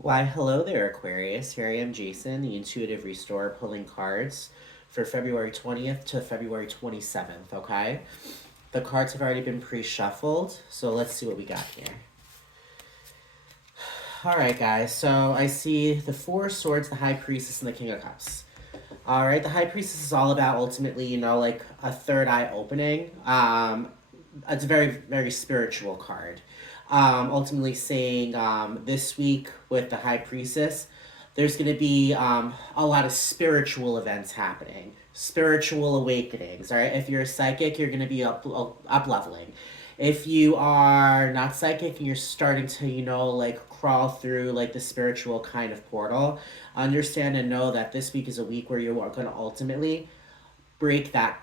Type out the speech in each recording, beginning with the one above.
Why, hello there, Aquarius. Here I am, Jason, the Intuitive Restorer, pulling cards for February 20th to February 27th, okay? The cards have already been pre shuffled, so let's see what we got here. Alright, guys, so I see the Four of Swords, the High Priestess, and the King of Cups. Alright, the High Priestess is all about ultimately, like a third eye opening. It's a very, very spiritual card. Ultimately saying this week with the High Priestess, there's going to be a lot of spiritual events happening, spiritual awakenings. All right, if you're a psychic, you're going to be up leveling. If you are not psychic and you're starting to, like crawl through like the spiritual kind of portal, understand and know that this week is a week where you are going to ultimately break that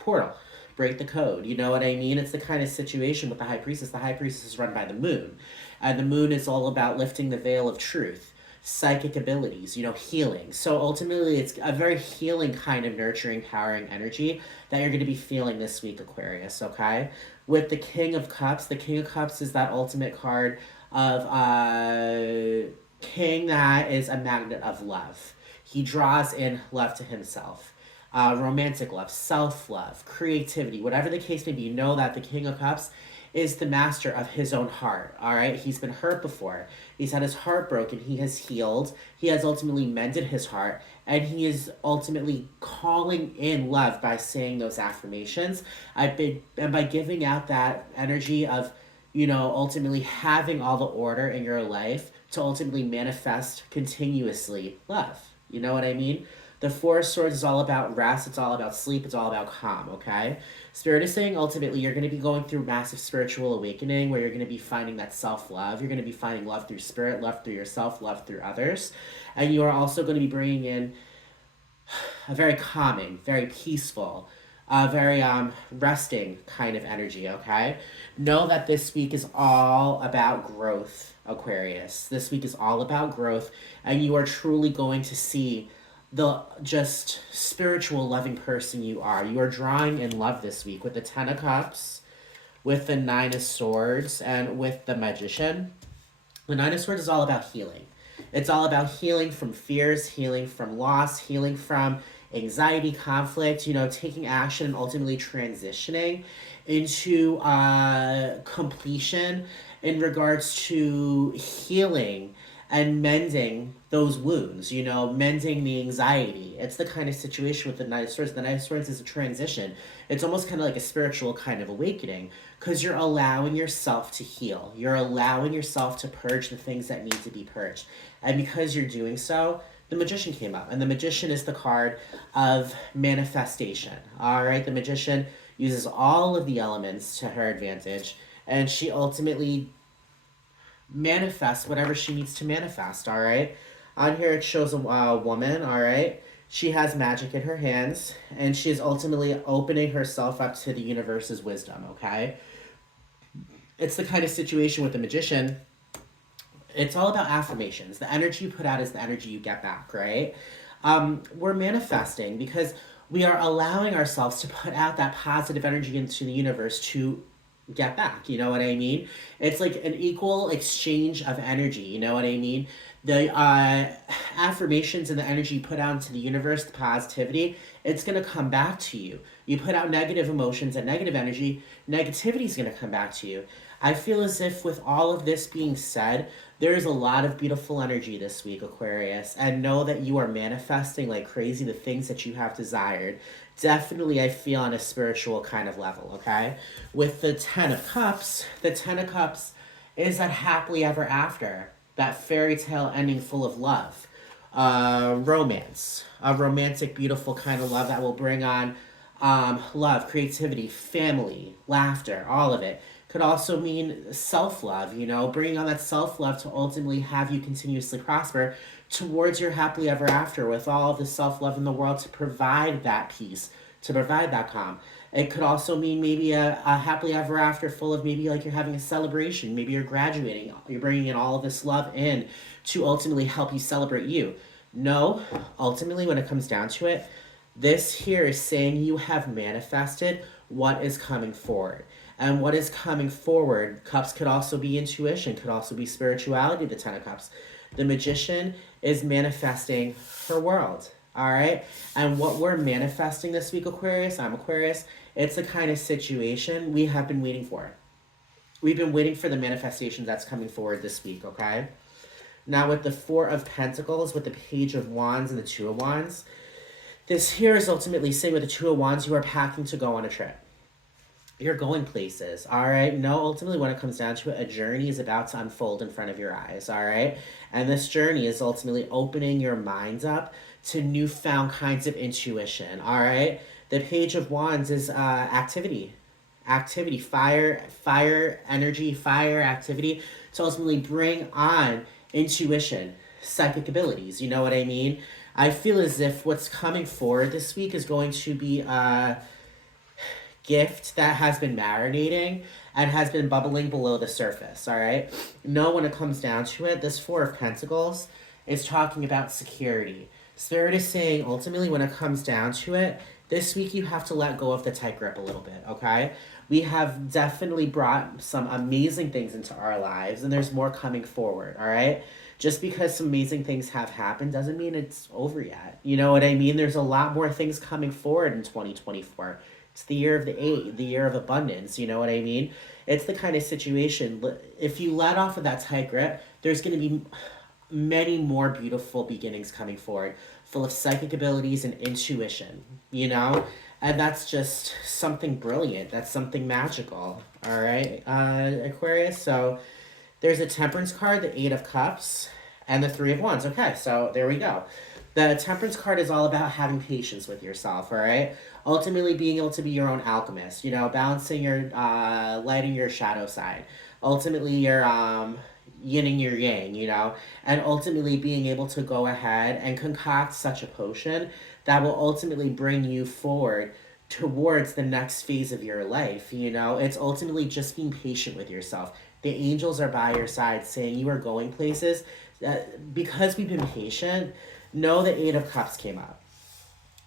portal, break the code. You know what I mean? It's the kind of situation with the High Priestess. The High Priestess is run by the moon, and the moon is all about lifting the veil of truth, psychic abilities, healing. So ultimately, it's a very healing kind of nurturing, powering energy that you're going to be feeling this week, Aquarius, okay? With the King of Cups is that ultimate card of king that is a magnet of love. He draws in love to himself. Romantic love, self love, creativity, whatever the case may be, know that the King of Cups is the master of his own heart. All right, he's been hurt before. He's had his heart broken. He has healed. He has ultimately mended his heart, and he is ultimately calling in love by saying those affirmations. And by giving out that energy of, ultimately having all the order in your life to ultimately manifest continuously love. You know what I mean? The Four of Swords is all about rest, it's all about sleep, it's all about calm, okay? Spirit is saying ultimately you're going to be going through massive spiritual awakening where you're going to be finding that self love. You're going to be finding love through spirit, love through yourself, love through others. And you are also going to be bringing in a very calming, very peaceful, very resting kind of energy, okay? Know that this week is all about growth, Aquarius. This week is all about growth, and you are truly going to see the just spiritual loving person you are. You are drawing in love this week with the Ten of Cups, with the Nine of Swords, and with the Magician. The Nine of Swords is all about healing. It's all about healing from fears, healing from loss, healing from anxiety, conflict, taking action and ultimately transitioning into completion in regards to healing and mending those wounds, mending the anxiety. It's the kind of situation with the Knight of Swords. The Knight of Swords is a transition. It's almost kind of like a spiritual kind of awakening because you're allowing yourself to heal. You're allowing yourself to purge the things that need to be purged. And because you're doing so, the Magician came up. And the Magician is the card of manifestation. All right, the Magician uses all of the elements to her advantage, and she ultimately manifest whatever she needs to manifest, all right? On here, it shows a woman, all right? She has magic in her hands, and she is ultimately opening herself up to the universe's wisdom, okay? It's the kind of situation with the Magician. It's all about affirmations. The energy you put out is the energy you get back, right? We're manifesting because we are allowing ourselves to put out that positive energy into the universe to get back. You know what I mean? It's like an equal exchange of energy. You know what I mean? The affirmations and the energy you put out into the universe, the positivity, it's going to come back to you. You put out negative emotions and negative energy, negativity is going to come back to you. I feel as if, with all of this being said, there is a lot of beautiful energy this week, Aquarius, and know that you are manifesting like crazy the things that you have desired. Definitely, I feel on a spiritual kind of level, okay? With the the Ten of Cups is that happily ever after, that fairy tale ending full of love, romance, a romantic, beautiful kind of love that will bring on love, creativity, family, laughter, all of it. Could also mean self love, bringing on that self love to ultimately have you continuously prosper towards your happily ever after with all of the self love in the world to provide that peace, to provide that calm. It could also mean maybe a happily ever after full of maybe like you're having a celebration, maybe you're graduating, you're bringing in all of this love in to ultimately help you celebrate you. No, ultimately, when it comes down to it, this here is saying you have manifested what is coming forward. And what is coming forward? Cups could also be intuition, could also be spirituality, the Ten of Cups. The Magician is manifesting her world. All right. And what we're manifesting this week, Aquarius, I'm Aquarius, it's the kind of situation we have been waiting for. We've been waiting for the manifestation that's coming forward this week, okay? Now, with the Four of Pentacles, with the Page of Wands and the Two of Wands, this here is ultimately saying with the Two of Wands, you are packing to go on a trip. You're going places, all right? No, ultimately, when it comes down to it, a journey is about to unfold in front of your eyes, all right? And this journey is ultimately opening your minds up to newfound kinds of intuition, all right? The Page of Wands is activity, fire energy, fire activity to ultimately bring on intuition, psychic abilities. You know what I mean? I feel as if what's coming forward this week is going to be a gift that has been marinating and has been bubbling below the surface, all right? No, when it comes down to it, this Four of Pentacles is talking about security. Spirit is saying, ultimately, when it comes down to it, this week you have to let go of the tight grip a little bit, okay? We have definitely brought some amazing things into our lives, and there's more coming forward, all right? Just because some amazing things have happened doesn't mean it's over yet. You know what I mean? There's a lot more things coming forward in 2024. It's the year of the eight, the year of abundance. You know what I mean? It's the kind of situation, if you let off of that tight grip, there's going to be many more beautiful beginnings coming forward, full of psychic abilities and intuition, you know? And that's just something brilliant. That's something magical. All right, Aquarius. So there's a Temperance card, the Eight of Cups, and the Three of Wands. Okay, so there we go. The Temperance card is all about having patience with yourself, all right? Ultimately being able to be your own alchemist, you know, balancing your light and your shadow side. Ultimately, your yin and your yang, you know, and ultimately being able to go ahead and concoct such a potion that will ultimately bring you forward towards the next phase of your life. You know, it's ultimately just being patient with yourself. The angels are by your side saying you are going places. Because we've been patient, know the Eight of Cups came up.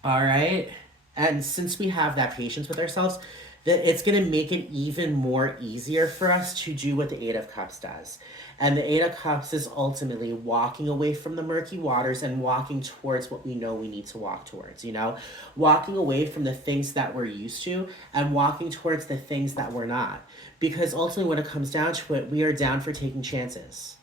All right? And since we have that patience with ourselves, that it's going to make it even more easier for us to do what the Eight of Cups does. And the Eight of Cups is ultimately walking away from the murky waters and walking towards what we know we need to walk towards, you know? Walking away from the things that we're used to and walking towards the things that we're not. Because ultimately, when it comes down to it, we are down for taking chances.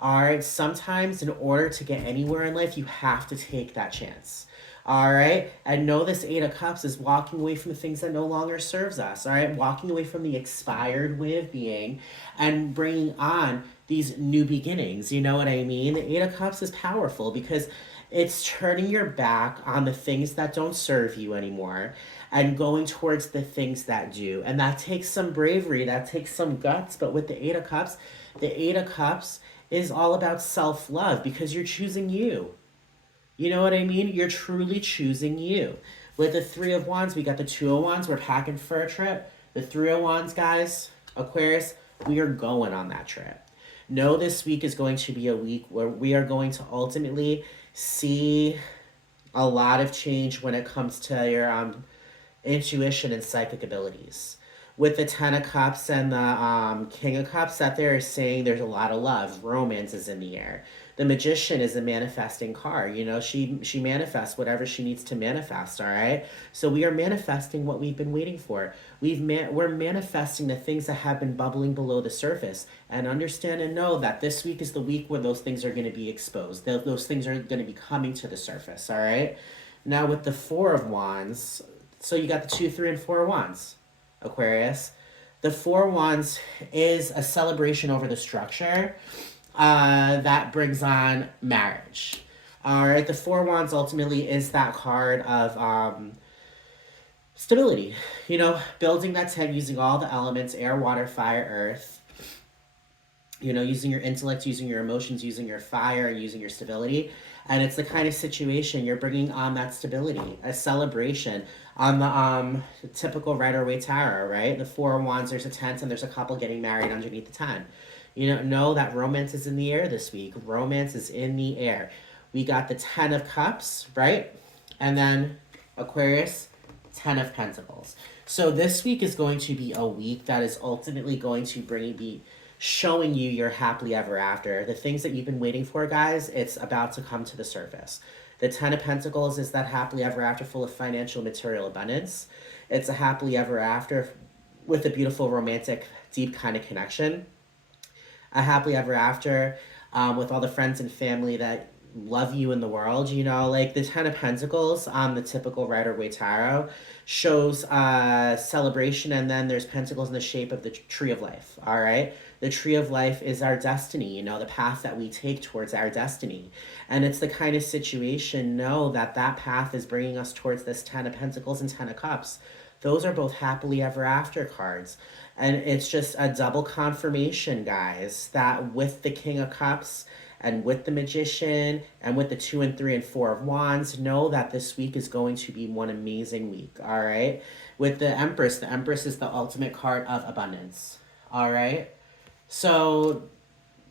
All right, sometimes in order to get anywhere in life, you have to take that chance. All right, and know this Eight of Cups is walking away from the things that no longer serves us. All right, walking away from the expired way of being and bringing on these new beginnings. You know what I mean? The Eight of Cups is powerful because it's turning your back on the things that don't serve you anymore and going towards the things that do. And that takes some bravery, that takes some guts. But with the Eight of Cups, is all about self-love because you're choosing you. You know what I mean? You're truly choosing you. With the Three of Wands, we got the Two of Wands. We're packing for a trip. The Three of Wands, guys, Aquarius, we are going on that trip. Know this week is going to be a week where we are going to ultimately see a lot of change when it comes to your intuition and psychic abilities. With the Ten of Cups and the King of Cups, that they're saying there's a lot of love. Romance is in the air. The Magician is a manifesting card. You know, she manifests whatever she needs to manifest, all right? So we are manifesting what we've been waiting for. We're manifesting the things that have been bubbling below the surface. And understand and know that this week is the week where those things are going to be exposed. Those things are going to be coming to the surface, all right? Now with the Four of Wands, so you got the 2, 3, and 4 of Wands. Aquarius. The Four Wands is a celebration over the structure that brings on marriage. All right, the Four Wands ultimately is that card of stability. You know, building that tent using all the elements, air, water, fire, earth. You know, using your intellect, using your emotions, using your fire, and using your stability. And it's the kind of situation you're bringing on that stability, a celebration on the typical Rider-Waite Tarot, right? The Four of Wands, there's a tent and there's a couple getting married underneath the tent. You know that romance is in the air this week. Romance is in the air. We got the Ten of Cups, right? And then Aquarius, Ten of Pentacles. So this week is going to be a week that is ultimately going to be showing you your happily ever after. The things that you've been waiting for, guys, it's about to come to the surface. The Ten of Pentacles is that happily ever after full of financial material abundance. It's a happily ever after with a beautiful romantic deep kind of connection. A happily ever after with all the friends and family that love you in the world, you know, like the Ten of Pentacles on the typical Rider-Waite Tarot shows celebration, and then there's pentacles in the shape of the tree of life, all right? The tree of life is our destiny, you know, the path that we take towards our destiny. And it's the kind of situation, know that that path is bringing us towards this Ten of Pentacles and Ten of Cups. Those are both happily ever after cards. And it's just a double confirmation, guys, that with the King of Cups and with the Magician and with the 2 and 3 and 4 of Wands, know that this week is going to be one amazing week, all right? With the Empress is the ultimate card of abundance, all right? So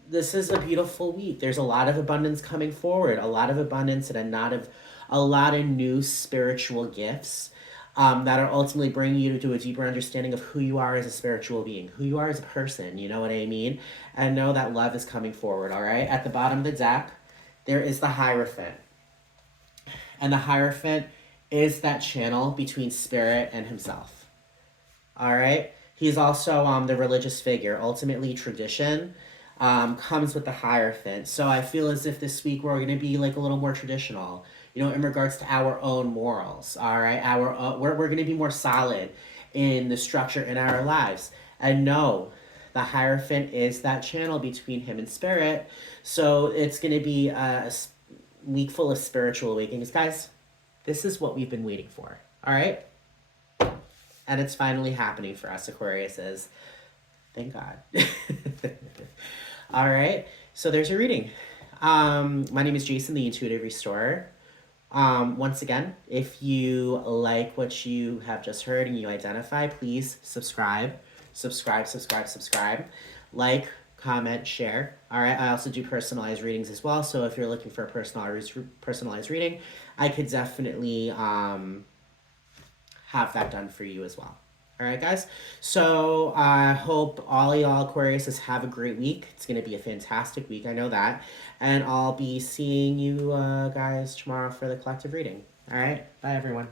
this is a beautiful week. There's a lot of abundance coming forward, a lot of abundance and a lot of new spiritual gifts that are ultimately bringing you to a deeper understanding of who you are as a spiritual being, who you are as a person, you know what I mean? And know that love is coming forward, all right? At the bottom of the deck, there is the Hierophant. And the Hierophant is that channel between spirit and himself, all right? He's also the religious figure. Ultimately, tradition comes with the Hierophant. So I feel as if this week we're going to be like a little more traditional, you know, in regards to our own morals, all right? We're going to be more solid in the structure in our lives. And no, the Hierophant is that channel between him and spirit. So it's going to be a week full of spiritual awakenings. Guys, this is what we've been waiting for, all right? And it's finally happening for us, Aquariuses. Thank God. All right, so there's your reading. My name is Jason, the Intuitive Restorer. Once again, if you like what you have just heard and you identify, please subscribe. Like, comment, share. All right, I also do personalized readings as well. So if you're looking for a personalized reading, I could definitely have that done for you as well. All right, guys. So I hope all y'all Aquariuses have a great week. It's going to be a fantastic week. I know that. And I'll be seeing you guys tomorrow for the collective reading. All right. Bye, everyone.